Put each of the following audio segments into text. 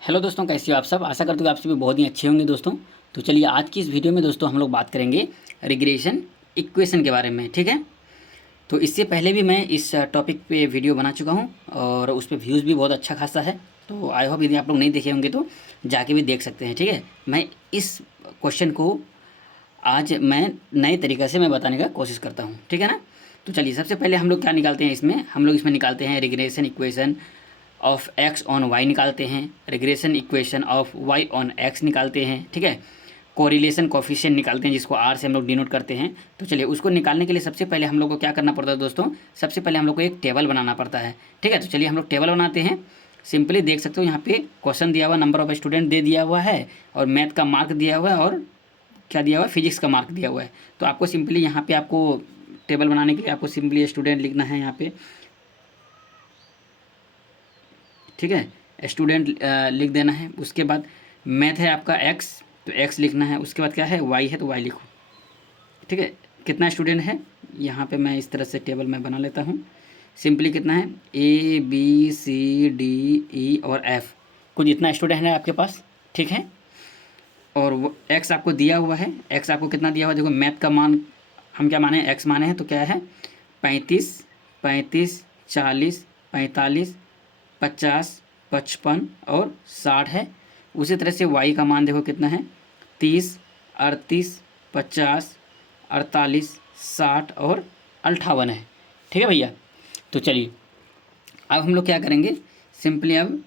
Hello दोस्तों, कैसे हो आप सब। आशा करते हो कि आप सभी बहुत ही अच्छे होंगे दोस्तों। तो चलिए आज की इस वीडियो में दोस्तों हम लोग बात करेंगे रिग्रेशन इक्वेशन के बारे में। ठीक है, तो इससे पहले भी मैं इस टॉपिक पे वीडियो बना चुका हूँ और उस पर व्यूज़ भी बहुत अच्छा खासा है। तो आई होप यदि आप लोग नहीं देखे होंगे तो जाके भी देख सकते हैं। ठीक है, मैं इस क्वेश्चन को आज मैं नए तरीक़े से मैं बताने का कोशिश करता हूँ। ठीक है ना। तो चलिए सबसे पहले हम लोग क्या निकालते हैं इसमें, हम लोग इसमें निकालते हैं regression equation of x on y निकालते हैं, regression equation of y on x निकालते हैं। ठीक है, कोरिलेशन कोफिशिएंट निकालते हैं जिसको आर से हम लोग डिनोट करते हैं। तो चलिए उसको निकालने के लिए सबसे पहले हम लोग को क्या करना पड़ता है दोस्तों, सबसे पहले हम लोग को एक टेबल बनाना पड़ता है। ठीक है, तो चलिए हम लोग टेबल बनाते हैं। सिंपली देख सकते हो यहाँ पे क्वेश्चन दिया हुआ, नंबर ऑफ स्टूडेंट दे दिया हुआ है और मैथ का मार्क दिया हुआ है और क्या दिया हुआ है, फिजिक्स का मार्क दिया हुआ है। तो आपको सिंपली यहाँ पे आपको टेबल बनाने के लिए आपको सिंपली स्टूडेंट लिखना है यहाँ पे। ठीक है, स्टूडेंट लिख देना है। उसके बाद मैथ है आपका एक्स, तो एक्स लिखना है। उसके बाद क्या है, वाई है तो वाई लिखो। ठीक है, कितना स्टूडेंट है यहाँ पे मैं इस तरह से टेबल में बना लेता हूँ। सिंपली कितना है, A B C D E और एफ, कुछ इतना स्टूडेंट है आपके पास। ठीक है, और वो एक्स आपको दिया हुआ है। एक्स आपको कितना दिया हुआ है, देखो मैथ का मान हम क्या माने, एक्स माने हैं, तो क्या है 35, 35, 40, 45, 50, 55 और 60 है। उसी तरह से वाई का मान देखो कितना है, 30, 38, 50, 48, 60 और 58 है। ठीक है भैया। तो चलिए अब हम लोग क्या करेंगे, सिंपली अब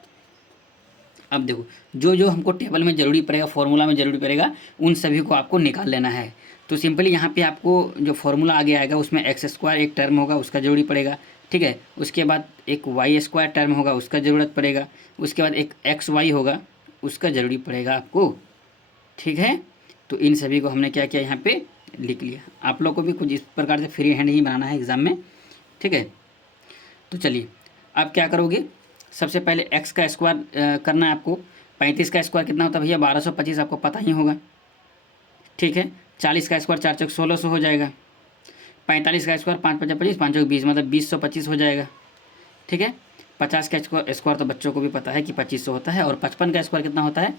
देखो जो जो हमको टेबल में ज़रूरी पड़ेगा, फॉर्मूला में ज़रूरी पड़ेगा, उन सभी को आपको निकाल लेना है। तो सिंपली यहाँ पे आपको जो फॉर्मूला आगे आएगा उसमें एक्स स्क्वायर एक टर्म होगा, उसका ज़रूरी पड़ेगा। ठीक है, उसके बाद एक वाई स्क्वायर टर्म होगा, उसका ज़रूरत पड़ेगा। उसके बाद एक एक्स वाई होगा, उसका ज़रूरी पड़ेगा आपको। ठीक है, तो इन सभी को हमने क्या किया, यहाँ पे लिख लिया। आप लोग को भी कुछ इस प्रकार से फ्री हैंड ही बनाना है एग्ज़ाम में। ठीक है, तो चलिए अब क्या करोगे, सबसे पहले एक्स का स्क्वायर करना है आपको। 35 का स्क्वायर कितना होता है भैया, 1225, आपको पता ही होगा। ठीक है, 40 का स्क्वायर 4 चौक 1600 हो जाएगा। 45 का स्क्वायर 5 पचा 25, 5 चौक 20, मतलब 2025 हो जाएगा। ठीक है, 50 का स्क्वायर तो बच्चों को भी पता है कि 2500 होता है। और 55 का स्क्वायर कितना होता है,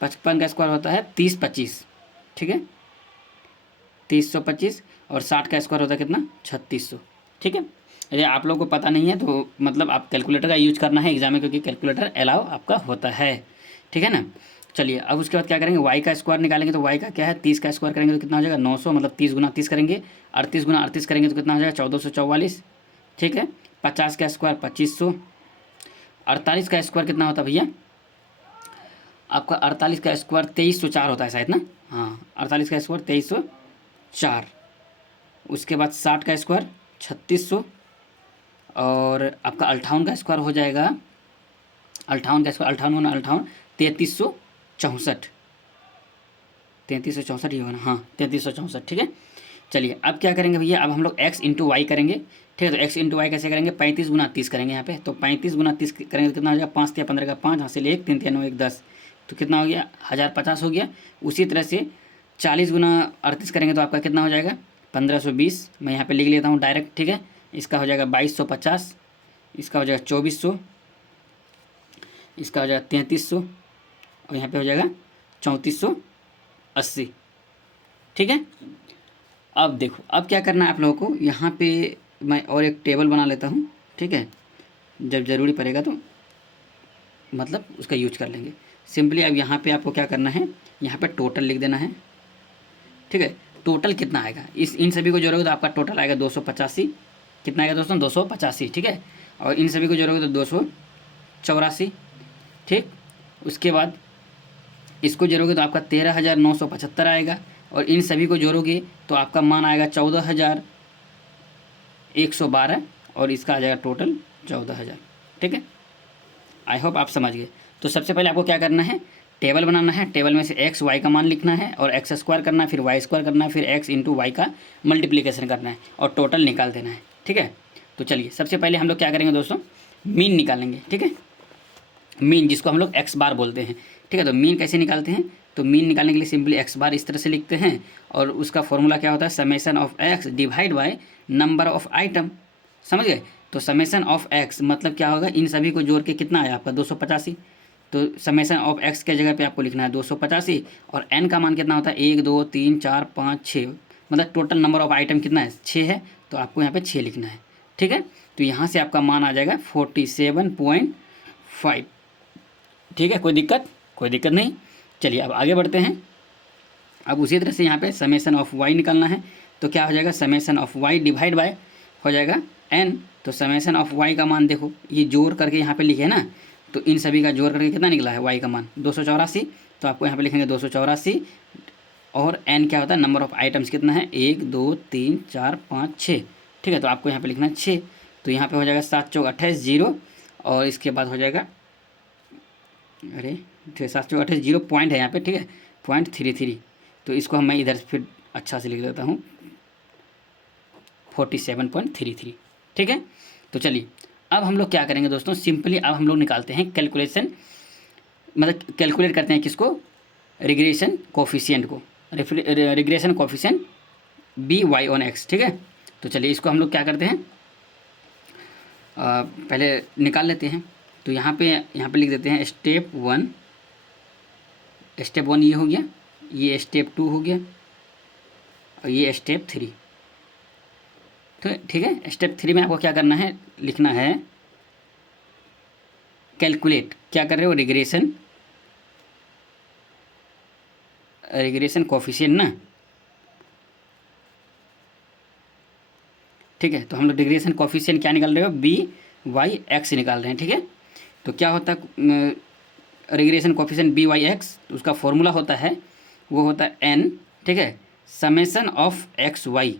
55 का स्क्वायर होता है 3025। ठीक है, 3025। और 60 का स्क्वायर होता है कितना, 3600। ठीक है, यदि आप लोगों को पता नहीं है तो मतलब आप कैलकुलेटर का यूज करना है एग्जाम में, क्योंकि कैलकुलेटर अलाउ आपका होता है। ठीक है ना। चलिए अब उसके बाद क्या करेंगे, वाई का स्क्वायर निकालेंगे। तो वाई का क्या है, 30 का स्क्वायर करेंगे तो कितना हो जाएगा 900, मतलब 30 गुना 30 करेंगे। 38 गुना 38 करेंगे तो कितना हो जाएगा 1444। ठीक है, 50 का स्क्वायर 2500। 48 का स्क्वायर कितना होता है भैया आपका, 48 का स्क्वायर 2304 होता है शायद ना। हाँ, 48 का स्क्वायर 2304। उसके बाद 60 का स्क्वायर 3600। और आपका 58 का स्क्वायर हो जाएगा, 58 का स्क्वायर 58 गुना 58 3364। 3364 ही होगा ना, हाँ 3364। ठीक है, चलिए अब क्या करेंगे भैया, अब हम लोग x इंटू वाई करेंगे। ठीक है, तो x इंटू वाई कैसे करेंगे, 35 गुना 30 करेंगे यहाँ पे। तो 35 गुना 30 करेंगे तो कितना हो जाएगा, 5 या 15 का 5, हासिल 1, 3 3 9 1 10, तो कितना हो गया 1050 हो गया। उसी तरह से 40 गुना 38 करेंगे तो आपका कितना हो जाएगा 1520। मैं यहाँ पे लिख लेता हूँ डायरेक्ट। ठीक है, इसका हो जाएगा 2250, इसका हो जाएगा 2400, इसका हो जाएगा 3300 और यहाँ पे हो जाएगा 3480। ठीक है, अब देखो अब क्या करना है आप लोगों को, यहाँ पे मैं और एक टेबल बना लेता हूँ। ठीक है, जब ज़रूरी पड़ेगा तो मतलब उसका यूज कर लेंगे। सिंपली अब यहाँ पे आपको क्या करना है, यहाँ पे टोटल लिख देना है। ठीक है, टोटल कितना आएगा, इस इन सभी को जोड़ोगे तो आपका टोटल आएगा 285। कितना आएगा दोस्तों, 285। ठीक है, और इन सभी को जोड़ोगे तो 284। ठीक, उसके बाद इसको जोड़ोगे तो आपका 13,975 आएगा। और इन सभी को जोड़ोगे तो आपका मान आएगा 14,112 और इसका आ जाएगा टोटल 14,000। ठीक है, आई होप आप समझ गए। तो सबसे पहले आपको क्या करना है, टेबल बनाना है। टेबल में से एक्स वाई का मान लिखना है और एक्स स्क्वायर करना है, फिर वाई स्क्वायर करना है, फिर एक्स इंटू वाई का मल्टीप्लिकेशन करना है और टोटल निकाल देना है। ठीक है, तो चलिए सबसे पहले हम लोग क्या करेंगे दोस्तों, मीन निकालेंगे। ठीक है, मीन जिसको हम लोग एक्स बार बोलते हैं। ठीक है, तो मीन कैसे निकालते हैं, तो मीन निकालने के लिए सिंपली एक्स बार इस तरह से लिखते हैं और उसका फॉर्मूला क्या होता है, summation of x divide by number of item. समझ गए, तो समेशन ऑफ एक्स मतलब क्या होगा, इन सभी को जोड़ के कितना आया आपका 285। तो समेसन ऑफ एक्स के जगह पे आपको लिखना है 285 और एन का मान कितना होता है 1 2 3 4 5 6, मतलब टोटल नंबर ऑफ आइटम कितना है 6 है, तो आपको यहाँ पे 6 लिखना है। ठीक है, तो यहाँ से आपका मान आ जाएगा 47.5। ठीक है, कोई दिक्कत नहीं। चलिए अब आगे बढ़ते हैं। अब उसी तरह से यहाँ पे समेसन ऑफ वाई निकालना है, तो क्या हो जाएगा summation of y divide by हो जाएगा एन। तो समेसन ऑफ वाई का मान देखो, ये जोड़ करके यहाँ पे लिखे ना, तो इन सभी का जोड़ करके कितना निकला है वाई का मान 284, तो आपको यहाँ पे लिखेंगे 284 और एन क्या होता है नंबर ऑफ आइटम्स कितना है 1 2 3 4 5 6। ठीक है, तो आपको यहाँ पे लिखना है 6, तो यहाँ पे हो जाएगा 7 चौक 28 जीरो और इसके बाद हो जाएगा अरे 7 चौक 28 जीरो पॉइंट है यहाँ पे। ठीक है, .33, तो इसको मैं इधर फिर अच्छा से लिख देता हूँ 47.33। ठीक है, तो चलिए अब हम लोग क्या करेंगे दोस्तों, सिंपली अब हम लोग निकालते हैं कैलकुलेशन, मतलब कैलकुलेट करते हैं किसको, रिग्रेशन कोफिशिएंट को, regression coefficient b y on x. ठीक है, तो चलिए इसको हम लोग क्या करते हैं पहले निकाल लेते हैं। तो यहाँ पे लिख देते हैं स्टेप 1 ये हो गया, ये स्टेप 2 हो गया और ये स्टेप 3। तो ठीक है, स्टेप 3 में आपको क्या करना है, लिखना है कैलकुलेट, क्या कर रहे हो रिग्रेशन कोफिशिएंट ना। ठीक है, तो हम लोग रिग्रेशन कोफिशिएंट क्या निकाल रहे हो बी वाई एक्स निकाल रहे हैं। ठीक है, तो क्या होता है regression coefficient b y x, उसका फॉर्मूला होता है वो होता है एन। ठीक है, समेसन ऑफ एक्स वाई,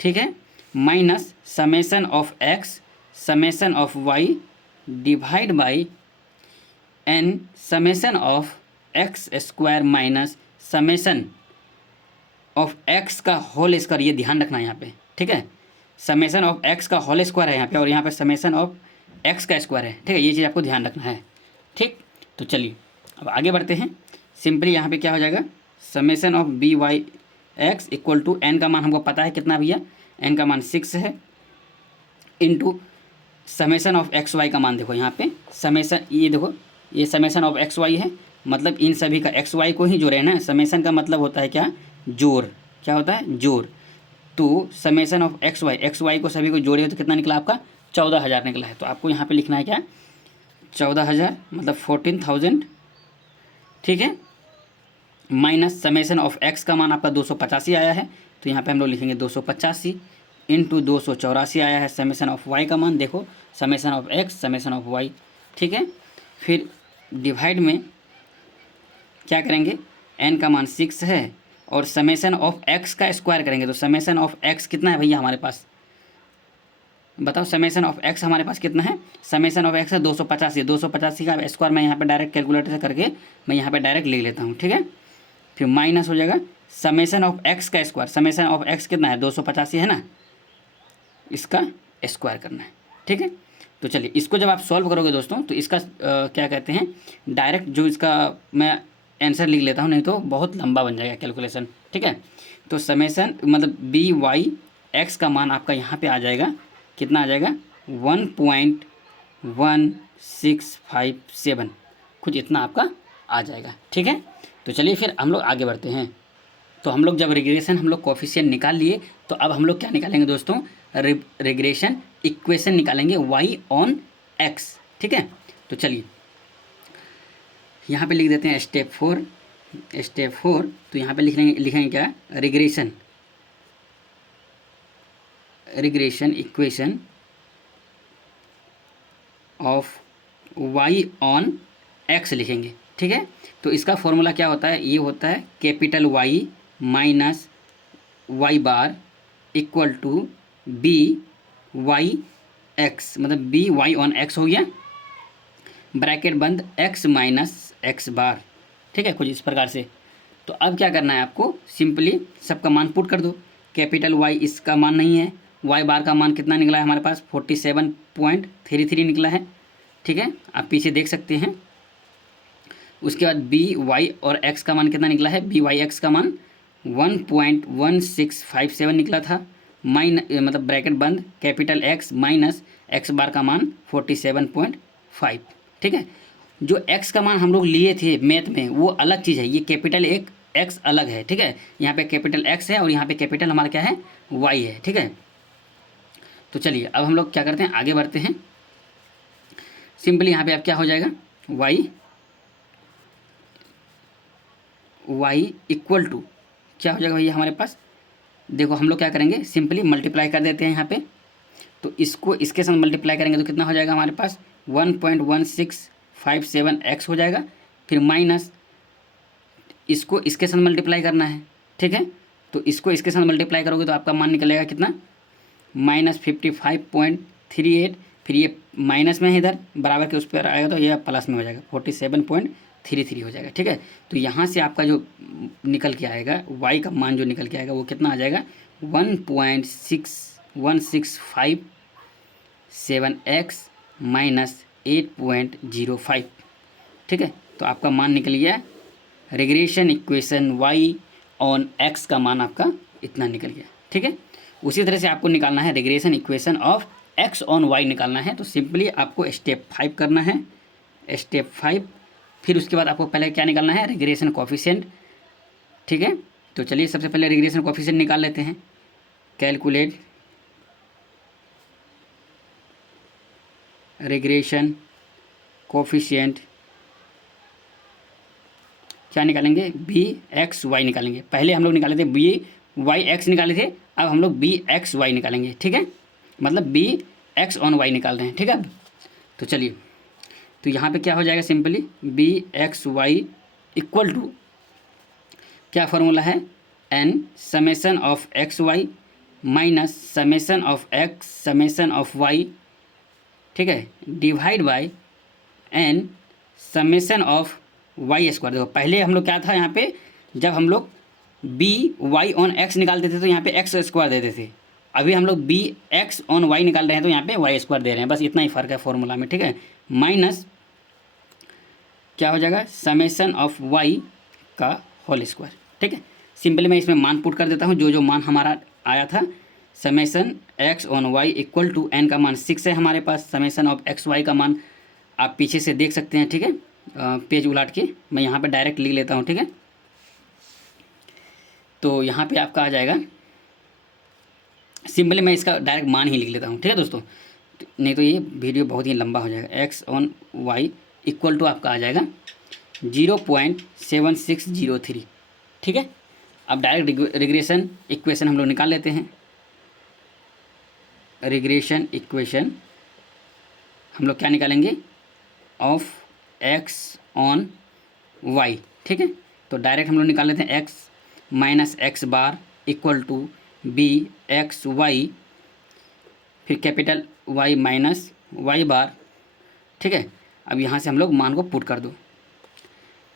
ठीक है, minus summation of x summation of y divide by n summation of x square minus summation of x का होल स्क्वायर। ये ध्यान रखना है यहाँ पे। ठीक है, समेसन ऑफ एक्स का होल स्क्वायर है यहाँ पे और यहाँ पे समेसन ऑफ एक्स का स्क्वायर है। ठीक है, ये चीज़ आपको ध्यान रखना है। ठीक, तो चलिए अब आगे बढ़ते हैं। सिंपली यहाँ पे क्या हो जाएगा summation of b y x equal to n का मान हमको पता है कितना भैया, एन का मान 6 है, into summation of x y का मान देखो यहाँ पे समेसन, ये देखो ये समेसन ऑफ एक्स वाई है, मतलब इन सभी का एक्स वाई को ही जोड़े ना। समेसन का मतलब होता है क्या, जोड़, क्या होता है जोड़। तो समेसन ऑफ एक्स वाई को सभी को जोड़े हो तो कितना निकला आपका 14,000 निकला है। तो आपको यहाँ पे लिखना है क्या 14,000 मतलब 14,000। ठीक है, माइनस समेसन ऑफ एक्स का मान आपका 285 आया है, तो यहाँ पे हम लोग लिखेंगे 285 इंटू 284 आया है समेसन ऑफ वाई का मान, देखो summation of x summation of y. ठीक है, फिर डिवाइड में क्या करेंगे एन का मान 6 है और समेसन ऑफ एक्स का स्क्वायर करेंगे, तो समेसन ऑफ एक्स कितना है भैया हमारे पास, बताओ समेसन ऑफ एक्स हमारे पास कितना है, समेसन ऑफ एक्स है 285, 285 का स्क्वायर मैं यहाँ पे डायरेक्ट कैलकुलेटर से करके मैं यहाँ पे डायरेक्ट लिख लेता हूँ। ठीक है, फिर माइनस हो जाएगा समेसन ऑफ एक्स का स्क्वायर, समेसन ऑफ एक्स कितना है 285 है ना, इसका स्क्वायर करना है। ठीक है, तो चलिए इसको जब आप सॉल्व करोगे दोस्तों तो इसका क्या कहते हैं डायरेक्ट जो इसका मैं आंसर लिख लेता हूँ, नहीं तो बहुत लंबा बन जाएगा कैलकुलेशन। ठीक है, तो समेसन मतलब बी वाई एक्स का मान आपका यहाँ पे आ जाएगा कितना आ जाएगा 1.1657, कुछ इतना आपका आ जाएगा। ठीक है, तो चलिए फिर हम लोग आगे बढ़ते हैं। तो हम लोग जब रिग्रेशन हम लोग कोफिशिएंट निकाल लिए, तो अब हम लोग क्या निकालेंगे दोस्तों, रिग्रेशन इक्वेशन निकालेंगे वाई ऑन एक्स। ठीक है, तो चलिए यहाँ पे लिख देते हैं स्टेप 4। तो यहाँ पे लिखेंगे क्या regression equation of y on x लिखेंगे। ठीक है, तो इसका फॉर्मूला क्या होता है, ये होता है capital y minus y bar equal to b y x, मतलब बी वाई ऑन एक्स हो गया, ब्रैकेट बंद एक्स माइनस एक्स बार। ठीक है, कुछ इस प्रकार से। तो अब क्या करना है आपको, सिंपली सबका मान पुट कर दो। कैपिटल वाई इसका मान नहीं है, वाई बार का मान कितना निकला है हमारे पास 47.33 निकला है। ठीक है, आप पीछे देख सकते हैं। उसके बाद बी वाई और एक्स का मान कितना निकला है, बी वाई एक्स का मान 1.1657 निकला था, मतलब ब्रैकेट बंद कैपिटल एक्स माइनस एक्स बार का मान 47.5। ठीक है, जो एक्स का मान हम लोग लिए थे मैथ में वो अलग चीज़ है, ये कैपिटल एक एक्स अलग है, ठीक है। यहाँ पे कैपिटल एक्स है और यहाँ पे कैपिटल हमारा क्या है, वाई है, ठीक है। तो चलिए अब हम लोग क्या करते हैं, आगे बढ़ते हैं। सिंपली यहाँ पे अब क्या हो जाएगा, वाई इक्वल टू क्या हो जाएगा भैया हमारे पास, देखो हम लोग क्या करेंगे, सिंपली मल्टीप्लाई कर देते हैं यहाँ पे। तो इसको इसके साथ मल्टीप्लाई करेंगे तो कितना हो जाएगा हमारे पास, 1.1657 एक्स हो जाएगा। फिर माइनस इसको इसके साथ मल्टीप्लाई करना है, ठीक है। तो इसको इसके साथ मल्टीप्लाई करोगे तो आपका मान निकलेगा कितना, -55.38। फिर ये माइनस में है इधर, बराबर के उस पर आएगा तो ये प्लस में हो जाएगा, 47.33 हो जाएगा, ठीक है। तो यहाँ से आपका जो निकल के आएगा, y का मान जो निकल के आएगा वो कितना आ जाएगा, 1.1657 एक्स माइनस 8.05, ठीक है। तो आपका मान निकल गया, regression equation y on x का मान आपका इतना निकल गया, ठीक है। उसी तरह से आपको निकालना है regression equation of x on y निकालना है। तो सिंपली आपको स्टेप 5 करना है, स्टेप 5। फिर उसके बाद आपको पहले क्या निकालना है, रिग्रेशन कोफिशिएंट, ठीक है। तो चलिए सबसे पहले रिग्रेशन कोफिशिएंट निकाल लेते हैं। कैलकुलेट रिग्रेशन कोफिशिएंट, क्या निकालेंगे, bxy निकालेंगे। पहले हम लोग निकाले थे byx निकाले थे, अब हम लोग bxy निकालेंगे, ठीक है। मतलब bx ऑन y निकाल रहे हैं, ठीक है। तो चलिए, तो यहाँ पे क्या हो जाएगा, सिंपली bxy इक्वल टू क्या फॉर्मूला है, n summation of x y minus summation of x summation of y, ठीक है, divide by n summation of y square. देखो पहले हम लोग क्या था, यहाँ पे जब हम लोग बी वाई ऑन एक्स निकालते थे तो यहाँ पे एक्स स्क्वायर देते थे, अभी हम लोग बी एक्स ऑन वाई निकाल रहे हैं तो यहाँ पे वाई स्क्वायर दे रहे हैं, बस इतना ही फ़र्क है फॉर्मूला में, ठीक है। माइनस क्या हो जाएगा, समेसन ऑफ वाई का होल स्क्वायर, ठीक है। सिंपली मैं इसमें मान पुट कर देता हूँ, जो जो मान हमारा आया था, summation x on y equal to n का मान 6 है हमारे पास, समेसन ऑफ एक्स वाई का मान आप पीछे से देख सकते हैं, ठीक है। पेज उलाट के मैं यहाँ पे डायरेक्ट लिख लेता हूँ, ठीक है। तो यहाँ पे आपका आ जाएगा, सिंपली मैं इसका डायरेक्ट मान ही लिख लेता हूँ, ठीक है दोस्तों, नहीं तो ये वीडियो बहुत ही लंबा हो जाएगा। X on y equal to आपका आ जाएगा 0.7603, ठीक है। अब डायरेक्ट रिग्रेशन इक्वेशन हम लोग निकाल लेते हैं। रिग्रेशन इक्वेशन हम लोग क्या निकालेंगे, ऑफ एक्स ऑन वाई, ठीक है। तो डायरेक्ट हम लोग निकाल लेते हैं x minus x bar equal to b x y, फिर capital y minus y bar, ठीक है। अब यहाँ से हम लोग मान को पुट कर दो,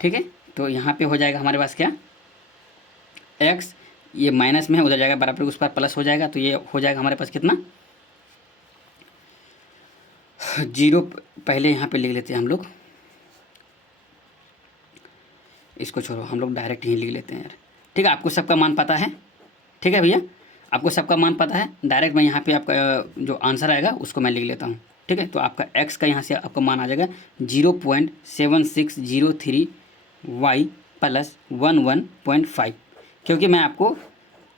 ठीक है। तो यहाँ पे हो जाएगा हमारे पास क्या, एक्स ये माइनस में है, उधर जाएगा बराबर उस पर प्लस हो जाएगा, तो ये हो जाएगा हमारे पास कितना, 0। पहले यहाँ पे लिख लेते हैं हम लोग, इसको छोड़ो हम लोग डायरेक्ट ही लिख लेते हैं यार, ठीक है। आपको सबका मान पता है, ठीक है भैया, आपको सबका मान पता है। डायरेक्ट मैं यहाँ पे आपका जो आंसर आएगा उसको मैं लिख लेता हूँ, ठीक है। तो आपका x का यहाँ से आपका मान आ जाएगा 0.7603 y प्लस 11.5, क्योंकि मैं आपको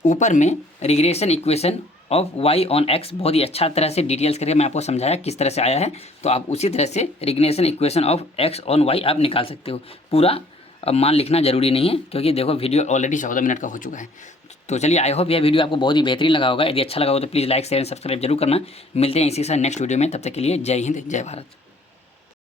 ऊपर में regression equation of y on x बहुत ही अच्छा तरह से डिटेल्स करके मैं आपको समझाया किस तरह से आया है। तो आप उसी तरह से regression equation of x on y आप निकाल सकते हो। पूरा मान लिखना ज़रूरी नहीं है, क्योंकि देखो वीडियो ऑलरेडी 14 मिनट का हो चुका है। तो चलिए, आई होप यह वीडियो आपको बहुत ही बेहतरीन लगा होगा। यदि अच्छा लगा हो तो please like share and subscribe जरूर करना। मिलते हैं इसी के साथ नेक्स्ट वीडियो में, तब तक के लिए जय हिंद जय भारत।